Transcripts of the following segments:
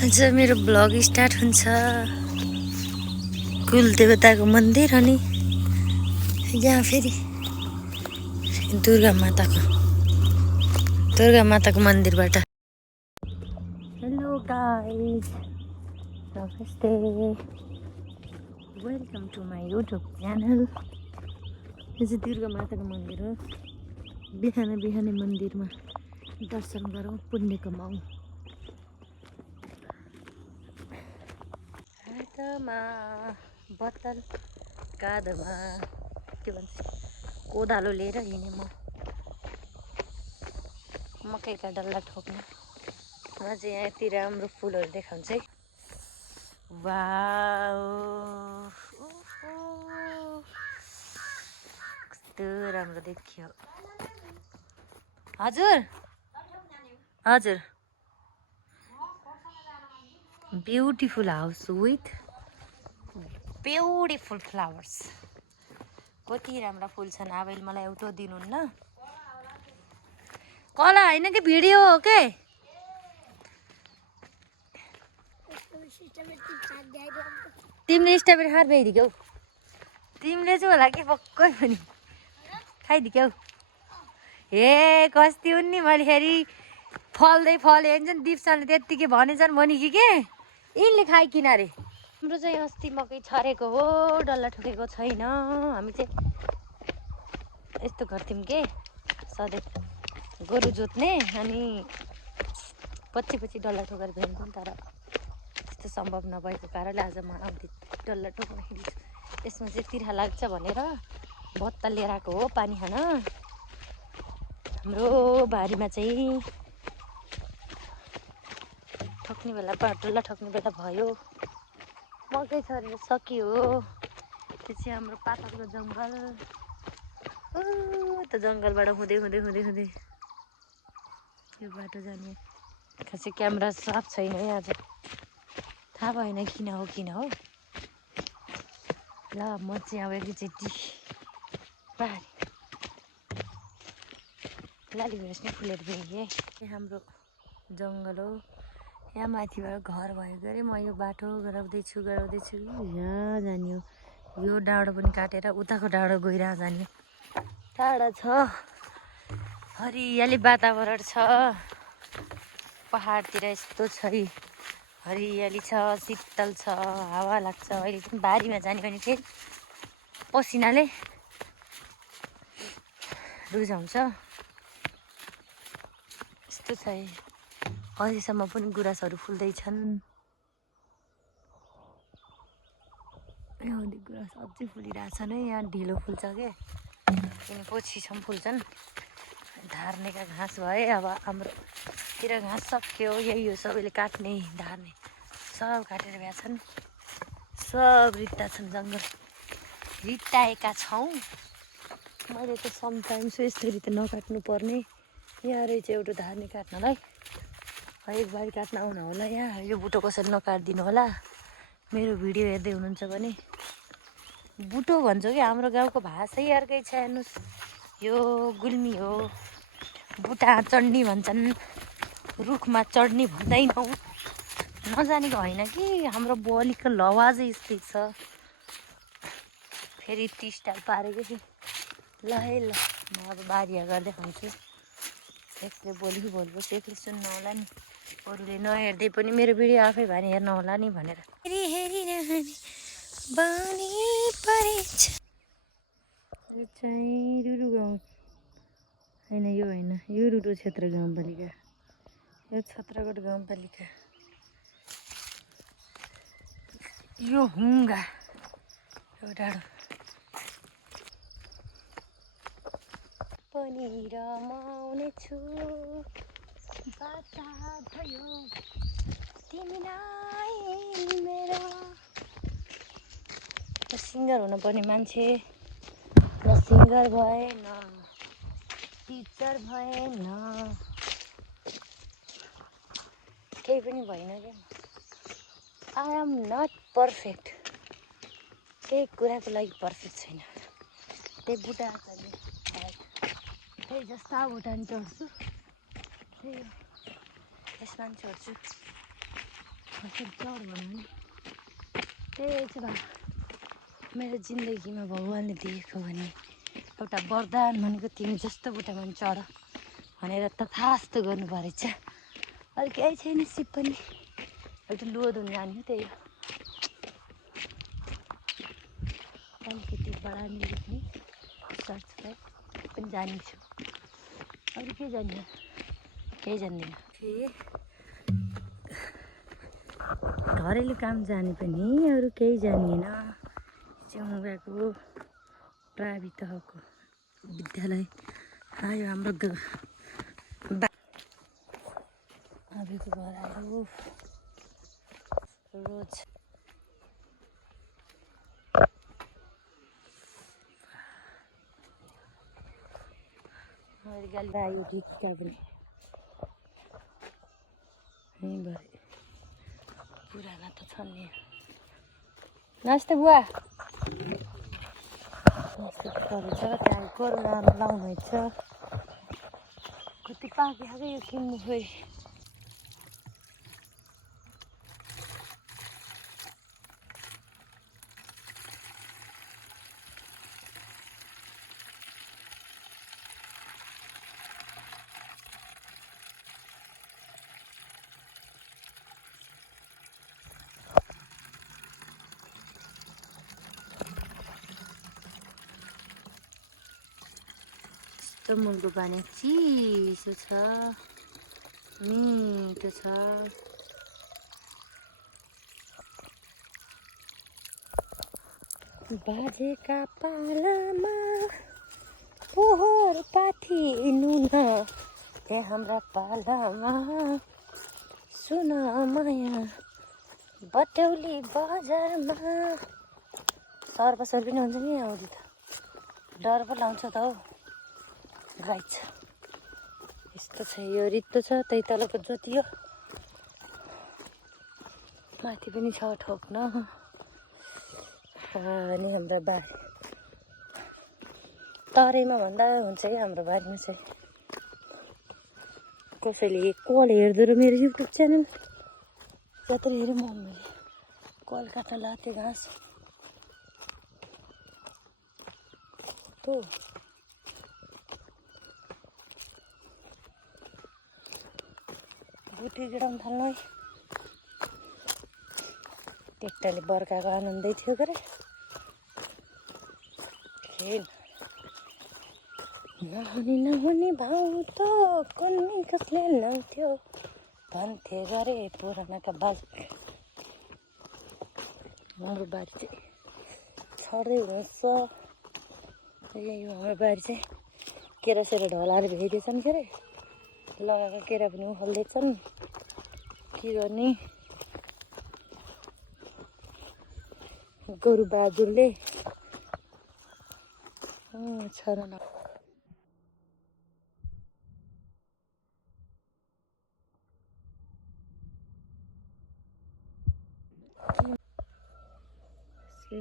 आज मेरो blog start हुन्छ। कुलदेवताको मन्दिर अनि यहाँ फेरि दुर्गा माताको मन्दिरबाट। हेलो गाइस, नमस्ते, welcome to my YouTube channel. यो चाहिँ दुर्गा माताको मन्दिर हो। बिहानै मन्दिरमा दर्शन गरौँ, पुण्य कमाऊ। हातमा बोतल, काँधमा के भन्छ कोदालो लिएर हिँडेँ म मकैका डल्ला ठोक्न। म चाहिँ यहाँ यति राम्रो फुलहरू देखाउँछ है। वाउ, कस्तो राम्रो देखियो। हजुर हजुर, beautiful house with beautiful flowers. कति राम्रा फुल छन्। आबैले मलाई एउटा दिनुहुन्न? कला होइन कि भिडियो हो के? तिमीले स्ट्रबेरी खाएर भ्याइदिक्यौ। तिमीले चाहिँ होला कि पक्कै पनि खाइदिक्यौ। हे कस्ती उनी मैले फेरि फल्दै फल्यो भने दिप्सनले त्यत्तिकै भनेछन् भनिकी के यिनले खाइकिन अरे। हाम्रो चाहिँ अस्ति मकै छरेको हो, डल्ला ठोकेको छैन। हामी चाहिँ यस्तो गर्थ्यौँ के, सधैँ गोरु जोत्ने अनि पछि डल्ला ठोकेर भ्याउँथ्यौँ। तर त्यस्तो सम्भव नभएको कारणले आज म आउँदै डल्ला ठोक्दाखेरि यसमा चाहिँ तिर्खा लाग्छ भनेर भत्ता लिएर आएको हो पानी खान। हाम्रो बारीमा चाहिँ ठोक्ने बेला डल्ला ठोक्ने बेला भयो। मकै छरेर सकियो। त्यो चाहिँ हाम्रो पातलको जङ्गल। त जङ्गलबाट हुँदै यो बाटो जाने। खासै क्यामेरा साफ छैन है आज, थाहा भएन किन हो। ल म चाहिँ अब एकैचोटि बारी लाली भेट्ने फुलहरू देखेँ। हाम्रो जङ्गल हो। यहाँ माथिबाट घर भएको अरे। म यो बाटो गराउँदैछु यहाँ जाने हो। यो डाँडो पनि काटेर उताको डाँडो गइरह जाने। टाढा छ, हरियाली वातावरण छ। पहाडतिर यस्तो छ, हरियाली छ, शीतल छ, हावा लाग्छ। अहिले चाहिँ बारीमा जाने भने फेरि पसिनाले रुजाउँछ। यस्तो छ। अहिलेसम्म पनि गुराँसहरू फुल्दैछन्। गुराँस अझै फुलिरहेछन् है। यहाँ ढिलो फुल्छ क्या, किन पछिसम्म फुल्छन्। धार्नेका घाँस भए। अब हाम्रोतिर घाँस सक्यो। यही हो, सबैले काट्ने धार्ने सब काटेर भ्याछन्। सब रित्ता छन्, जङ्गल रित्ताएका छौँ। मैले त समटाइम्स यसरी त नकाट्नु पर्ने। यहाँ रहेछ एउटा धार्ने काट्नलाई। हरेक बारी काट्न आउनु होला। यहाँ यो बुटो कसरी नकाटिदिनु होला। मेरो भिडियो हेर्दै हुनुहुन्छ भने बुटो भन्छ कि हाम्रो गाउँको भाषै अर्कै छ। हेर्नुहोस्, यो गुल्मी हो। बुटा चढ्नी भन्छन्, रुखमा चढ्नी भन्दैनौँ। नजानेको होइन कि हाम्रो बोलीको लवाजै यस्तै छ। फेरि 30 टाल पारेको थिएँ। ल है ल, म अब बारिया गर्दै खान्छु। एक्लै बोल्नुपर्छ, एक्लै सुन्नु होला नि। अरूले नहेर्दै पनि मेरो भिडियो आफै भने हेर्नु होला नि भनेर यो चाहिँ रुरु गाउँ होइन, यो होइन, यो रुरु क्षेत्र गाउँपालिका, यो छत्रकोट गाउँपालिका। यो हुङ्गा यो डाँडो पनि रमाउने छु। बाचा भयो तिमीलाई मेरो। सिङ्गर हुनुपर्ने मान्छे न सिङ्गर भए, न टिचर भए, न केही पनि भएन क्या। I am not perfect. केही कुराको लागि पर्फेक्ट छैन। त्यही बुटा आचार्य त्यही जस्ता बुटा नि चढ्छु, त्यही यसमा पनि चढ्छु। चढ भनौँ नि त्यही चाहिँ मेरो जिन्दगीमा भगवान्ले दिएको भने एउटा वरदान भनेको तिमी जस्तो बुट्टामा पनि चढ भनेर तथास्थ गर्नु परेछ। अरू केही छैन, सिप पनि एउटा लोधुन जान्यो त्यही हो। अलिकति बढानी लेख्ने सर्च पनि जानेको छु, अरू के जान्दिनँ, केही जान्दिनँ। घरेलु काम जाने पनि अरू केही जानिएन। चिउगाको प्रावि तहको विद्यालय आयो हाम्रो अबको घरहरू रोज गाली आयो टिका पनि भरे पुराना त छन् नि। नमस्ते बुवा। त्यहाँ कोरोना लाउनुहुन्छ कति पाकिहाल्यो यो किन्नु खोइ। मुलको पानी चिसो छ, मिठो छ। बाजेका पालामा पोहोर पाथिनु न, ए हाम्रा पालामा सुन माया बटौली बजारमा। सर्पसर पनि हुन्छ नि आउँदै त, डर पो लाउँछ त हौ। गाई छ यस्तो छ, यो रित्तो छ, त्यही तलको जोतियो, माथि पनि छ ठोक्न। अनि हाम्रो बारी तराईमा भन्दा हुन्छ कि हाम्रो बारीमा चाहिँ। कसैले कल हेर्दो र मेरो युट्युब च्यानल जत्रो हेऱ्यो मम्मीले कल काट्न लाग्थ्यो घाँस तो गुटी गिराउनु थाल्नु है। टेक्टाले बर्खाको आनन्दै थियो गरे खेल नहुने भाउ त कन्नी कसले लाउँथ्यो भन्थे गरे पुरानाका बाजे। हाम्रो बारी चाहिँ छर्दै हुनुहुन्छ। यही हो हाम्रो बारी चाहिँ। केरासेरा ढलाएर भ्याइदिएछन् के अरे, लगाएको केरा पनि उखाल्दैछन्। के गर्ने, गोरु बहादुरले छर्न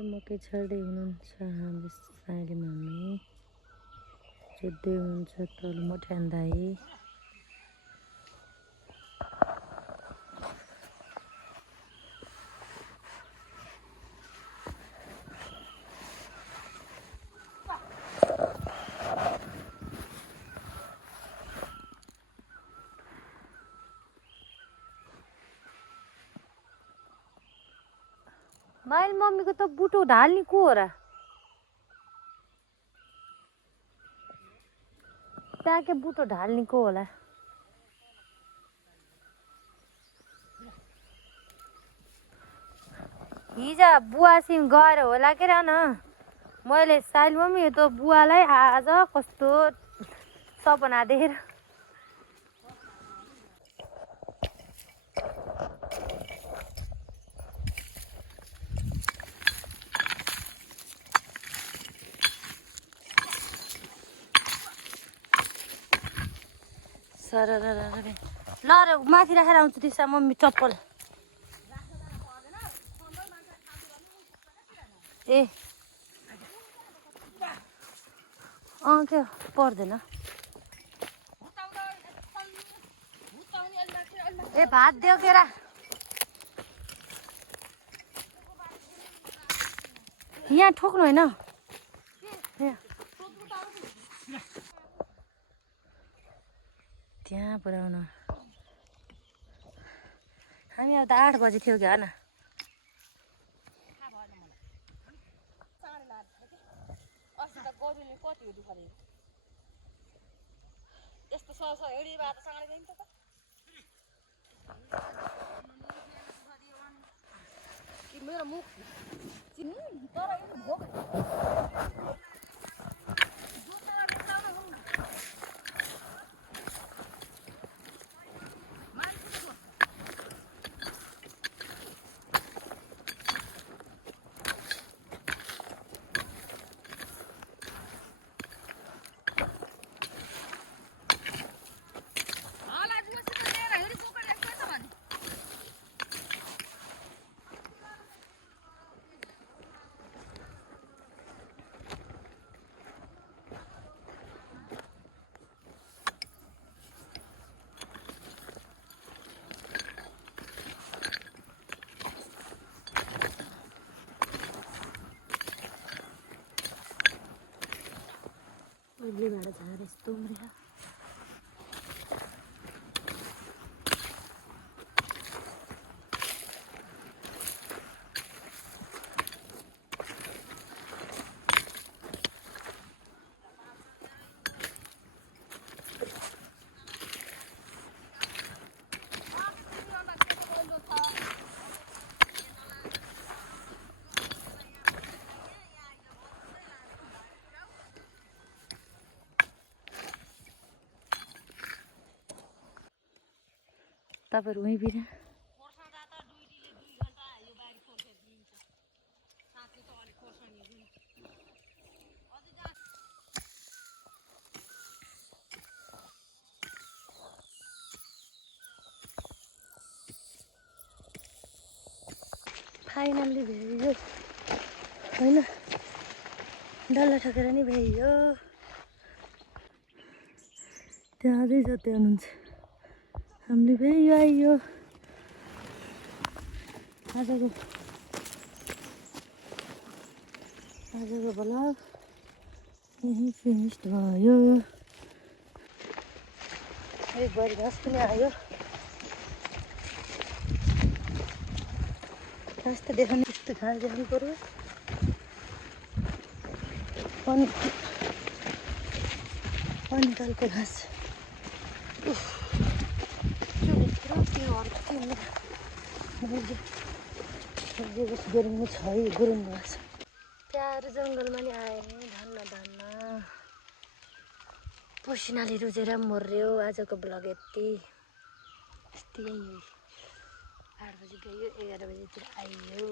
मकै छर्दै हुनुहुन्छ हाम्रो साइली मम्मी, जोत्दै हुनुहुन्छ तल मोठ्यान दाई। माइल मम्मीको त बुटो ढाल्ने को हो र? त्यहाँकै बुटो ढाल्ने को होला? हिजो बुवासिङ गएर होला के र न। मैले साइल मम्मी त बुवालाई आज कस्तो सपना देखेर सर ल र माथि राखेर आउँछु त्यसमा मम्मी चप्पल। ए के पर्दैन। ए भात देऊ केरा यहाँ ठोक्नु होइन त्यहाँ पुऱ्याउनु हामी अब त 8 बजी थियो क्या न यस्तो सस हेडी बात सँगै जान्छ त कि मेरो मुख तर भोक अहिले भाडा झार यस्तो उम्रियो तपाईँहरू उहीँ बिना फाइनल्ली भ्याइयो होइन डल्ला ठकेर नि भ्याइयो त्यहाँ अझै जति हुनुहुन्छ हामीले भ्याइयो आइयो आजको भ्लग यहीँ फिनिस्ड भयो एक बडी घाँस पनि आयो घाँस त देखाउने यस्तो घाँस देखाउनु पर्यो अनिकालको घाँस गुरुङ छ है गुरुङ घाँस त्यहाँ जङ्गलमा नि आयो धन्न धन्न पसिनाले रुजेर मर्यो आजको ब्लग यति यस्तै 8 बजी गयो 11 बजीतिर आइयो